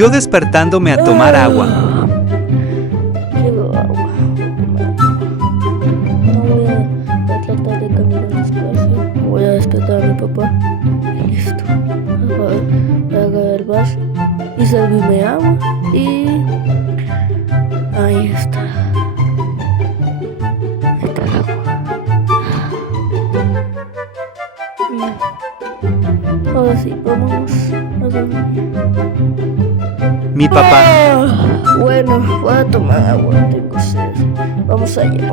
Yo despertándome a tomar agua. Quiero agua. No voy a tratar de caminar despacio. Voy a despertar a mi papá. Y listo. Voy a agarrar el vaso y servirme agua. Y ahí está. Ahí está el agua. Bien. Ahora sí, vámonos a dormir. Mi papá. Bueno, voy a tomar agua, tengo sed. Vamos allá.